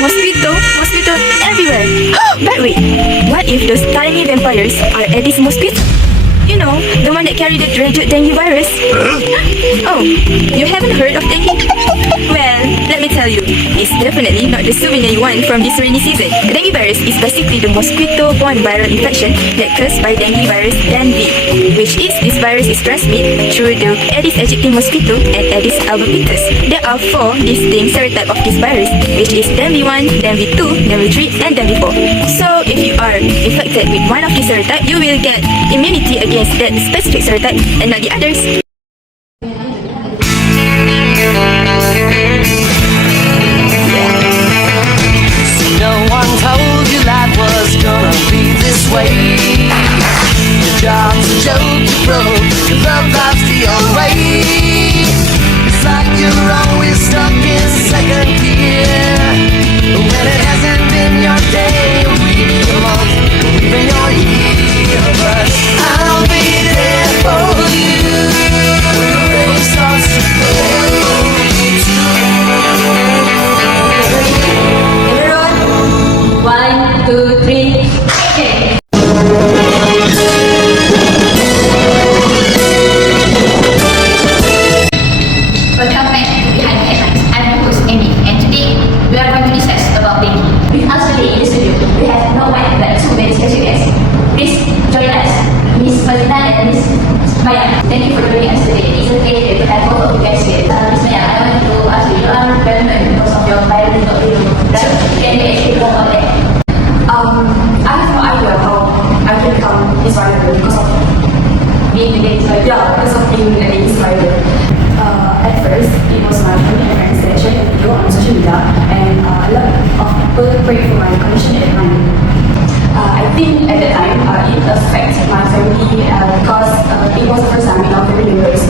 Mosquito everywhere. But wait, what if those tiny vampires are Aedes mosquitoes? You know, the one that carry the dreaded dengue virus. Oh, you haven't heard of dengue? Well, let me tell you, it's definitely not the souvenir you want from this rainy season. The dengue virus is basically the mosquito-borne viral infection that caused by dengue virus Dengue, which is this virus is transmitted through the Aedes aegypti mosquito and Aedes albopictus. There are 4 distinct serotypes of this virus, which is Dengue 1, Dengue 2, Dengue 3, and Dengue 4. So, if you are infected with one of these serotypes, you will get immunity against that specific serotype and not the others. No one told you life was gonna be this way. Your job's a joke you broke, your love life's the old way. It's like you're always stuck in second gear when it hasn't been your day, week, or month, even your year. But I'll be there for you when the rain starts to fall. One, two, three, okay. Welcome back to Behind the Headlines. I'm your host Amy, and today we are going to discuss about dengue. With us today in the studio, we have no one but 2 very special guests. Please join us, Miss Malina and Miss Maya. Thank you for joining us today. It's okay to have both of you guys here. Miss Maya, I want to ask you, you are well known because of your biological video, right? Can you explain more about that? I have no idea how I become this viral because of being an inspired. Yeah, because of being an inspired. At first, it was my family and friends that shared the video on social media, and a lot of people prayed for my condition at the time. I think at the time it affected my family because it was the first time in our family members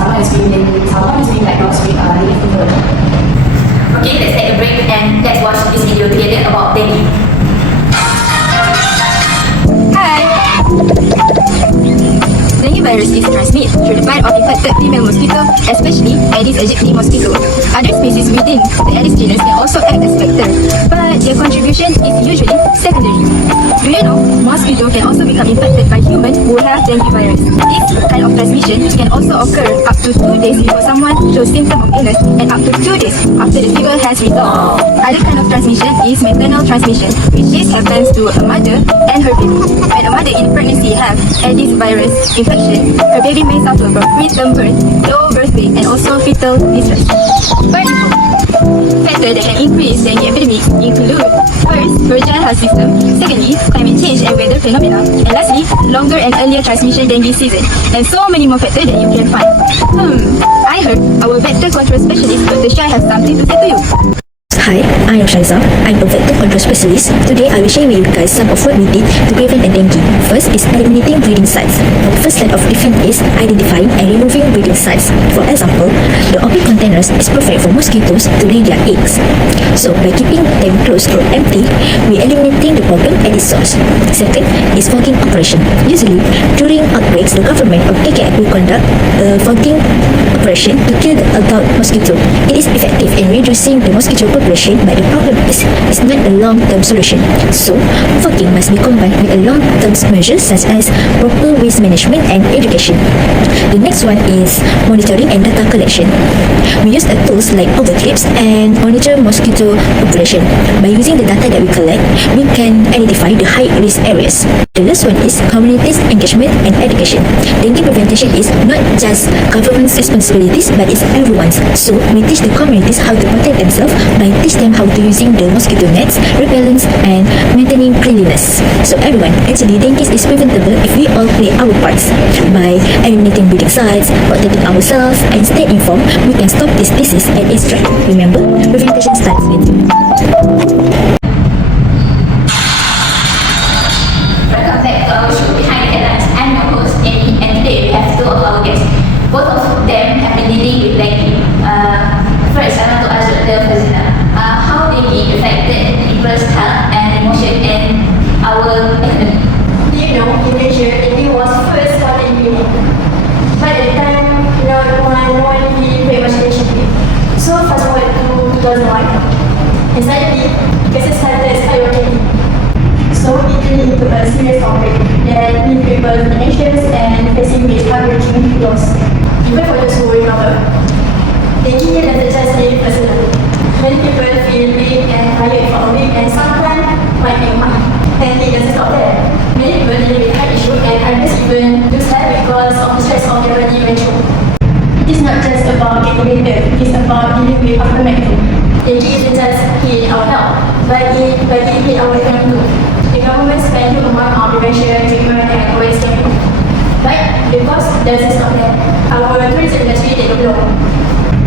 someone is being diagnosed with dengue fever. Okay, let's take a break and let's watch this video together about dengue. Dengue virus is transmitted through the bite of infected female mosquito, especially Aedes aegypti mosquito. Other species within the Aedes genus can also act as vector, but their contribution is usually secondary. Do you know, mosquito can also become infected by humans who have dengue virus. This kind of transmission can also occur up to 2 days before someone shows symptoms of illness and up to 2 days after the fever has resolved. Other kind of transmission is maternal transmission, which happens to a mother and her baby. When a mother in pregnancy has Aedes virus infection, her baby may suffer from preterm birth, low birth weight, and also fetal distress. Factors that can increase dengue epidemics include: first, fragile health system; secondly, climate change and weather phenomena; and lastly, longer and earlier transmission dengue season. And so many more factors that you can find. I heard our vector control specialist Dr. Shai has something to say to you. Hi, I am Shaiza. I'm a vector control specialist. Today I will share with you guys some of what we did to prevent a dengue. First is eliminating breeding sites. Our first line of defense is identifying and removing breeding sites. For example, the open containers is perfect for mosquitoes to lay their eggs. So by keeping them closed or empty, we eliminating the problem at its source. Second is fogging operation. Usually, during outbreaks, the government of KKF will conduct a fogging operation to kill the adult mosquito. It is effective in reducing the mosquito population, but the problem is it's not a long-term solution. So, fogging must be combined with a long-term measures such as proper waste management and education. The next one is monitoring and data collection. We use the tools like overclips and monitor mosquito population. By using the data that we collect, we can identify the high-risk areas. The last one is community engagement and education. Dengue prevention is not just government's responsibilities, but it's everyone's. So, we teach the communities how to protect themselves by teach them how to using the mosquito nets, repellents, and maintaining cleanliness. So everyone, actually dengue is preventable if we all play our parts. By eliminating breeding sites, protecting ourselves, and stay informed, we can stop this disease at its track. Remember, prevention starts with you. Welcome back to our show Behind the Headlines. I'm your host Amy, and today we have 2 of our guests. Both of them have been dealing with dengue. First, I want to ask Dr. Fazina, how dengue affected people's health and emotion and our economy? You know, in Malaysia, dengue was first caught in Europe. But at the time, no one really paid much attention to it. So fast forward to doesn't like. Anxiety cases like this are already so it turned into a serious outbreak that leave people anxious and facing with heart-wrenching loss. Even for those who recover, dengue doesn't just leave personal. Many people feel weak and tired for a week and sometimes might be a month. And it doesn't stop there. Many people deal with heart issues and others even lose life because of the stress of their body went through. It is not just about getting better, it is about dealing with aftermath too. Dengue isn't just hit our health, but it hit our economy too. The government spent huge amount on prevention, treatment, and always campaign. But because doesn't stop there, our tourism industry take a blow.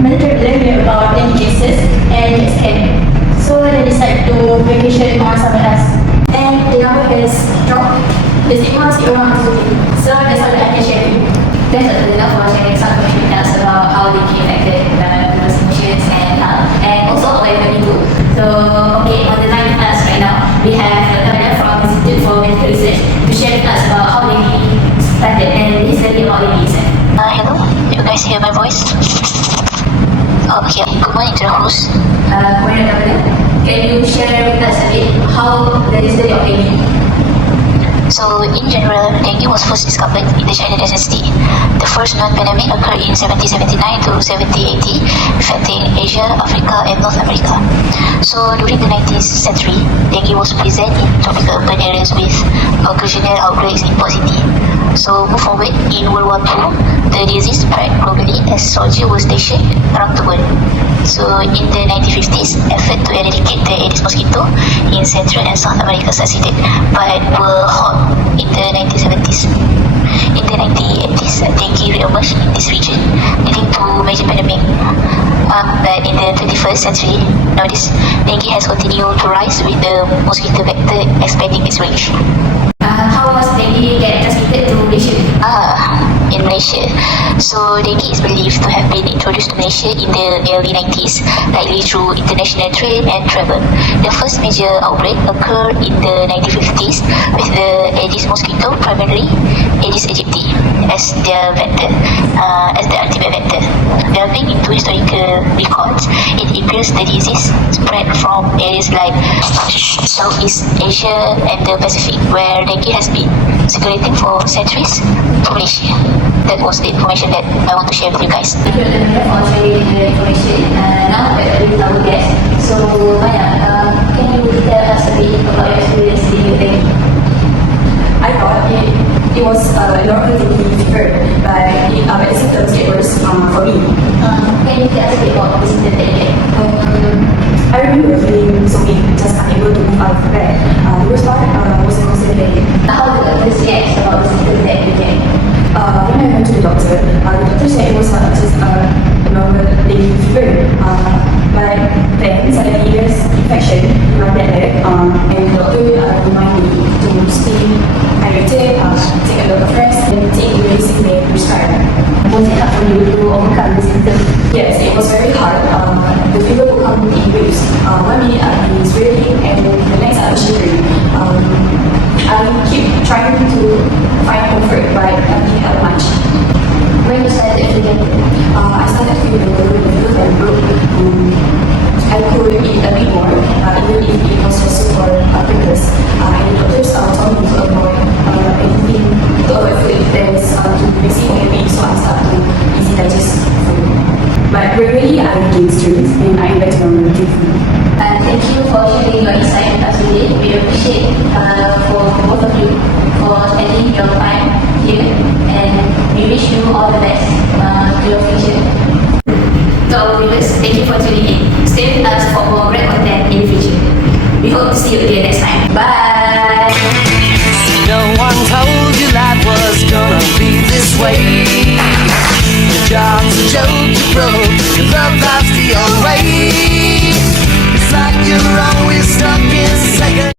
Many people learn about dengue cases and get scared, so they decide to vacation on somewhere else. And the number has dropped. The stigma still around today. So that's all that I can share with you. Thanks enough for sharing some information with us about how they affected people's emotions and health, and also our economy too. So, okay, on the line with us right now, we have Dr. from Institute for Medical Research to share with us about how they started and the history about the research. Hello, you guys hear my voice? Oh, okay. Good morning to the host. Morning, Dr. Can you share with us a bit how the history of dengue? So, in general, dengue was first discovered in the China dynasty. The first known pandemic occurred in 1779 to 1780, affecting Asia, Africa, and North America. So, during the 19th century, dengue was present in tropical urban areas with occasional outbreaks in port city. So, move forward, in World War II, the disease spread globally as soldiers were stationed around the world. So, in the 1950s, effort to eradicate the Aedes mosquito in Central and South America succeeded, but were halt in the 1970s. In the 1980s, dengue re-emerged in this region, leading to major pandemic. But in the 21st century, nowadays, dengue has continued to rise with the mosquito vector expanding its range. How was dengue get transmitted to Malaysia? In Malaysia. So dengue is believed to have been introduced to Malaysia in the early 90s, likely through international trade and travel. The first major outbreak occurred in the 1950s with the Aedes mosquito, primarily Aedes aegypti, as their vector, as the ultimate vector. Delving into historical records, it appears the disease spread from areas like Southeast Asia and the Pacific, where dengue has been circulating for centuries, to Malaysia. That was the information that I want to share with you guys. Thank you, Dr. for sharing the information. Now that with our guest, so Maya, can you tell us a bit about your experience dealing with dengue? I thought it was normal to be fever, but the symptoms get worse for me. Can you tell us a bit about the symptoms that you get? I remember feeling so weak, just unable to move out of bed. The worst part was the constant headache. How do doctors react about the symptoms that you get? When I went to the doctor said it was just normal dengue fever. But then suddenly there's infection in my bladder, and the doctor reminded me to stay hydrated, take a lot of rest, and take the medicine they prescribed. Was it hard for you to overcome the symptoms? Yes, it was very hard. The fever would come in waves. 1 minute I'd be swelling, and the next I'd be shivering. I keep trying to find comfort, but I didn't help much. When you started to get I started feeling a little bit and broke. I could eat a bit more, even if it was just for purpose. And the doctors told me to avoid anything, to avoid food that is makes me heavy, so I started to easy digest food. But gradually I gained strength and I'm back to normal food. Thank you for sharing your insight with us today. We appreciate for both of you for spending your time here, and we wish you all the best to your future. To our viewers, thank you for tuning in. Stay with us for more great content in the future. We hope to see you again next time. Bye! No one told you life was gonna be this way. Your job's a joke, you broke, your love life's the old way. It's like you're always stuck in second.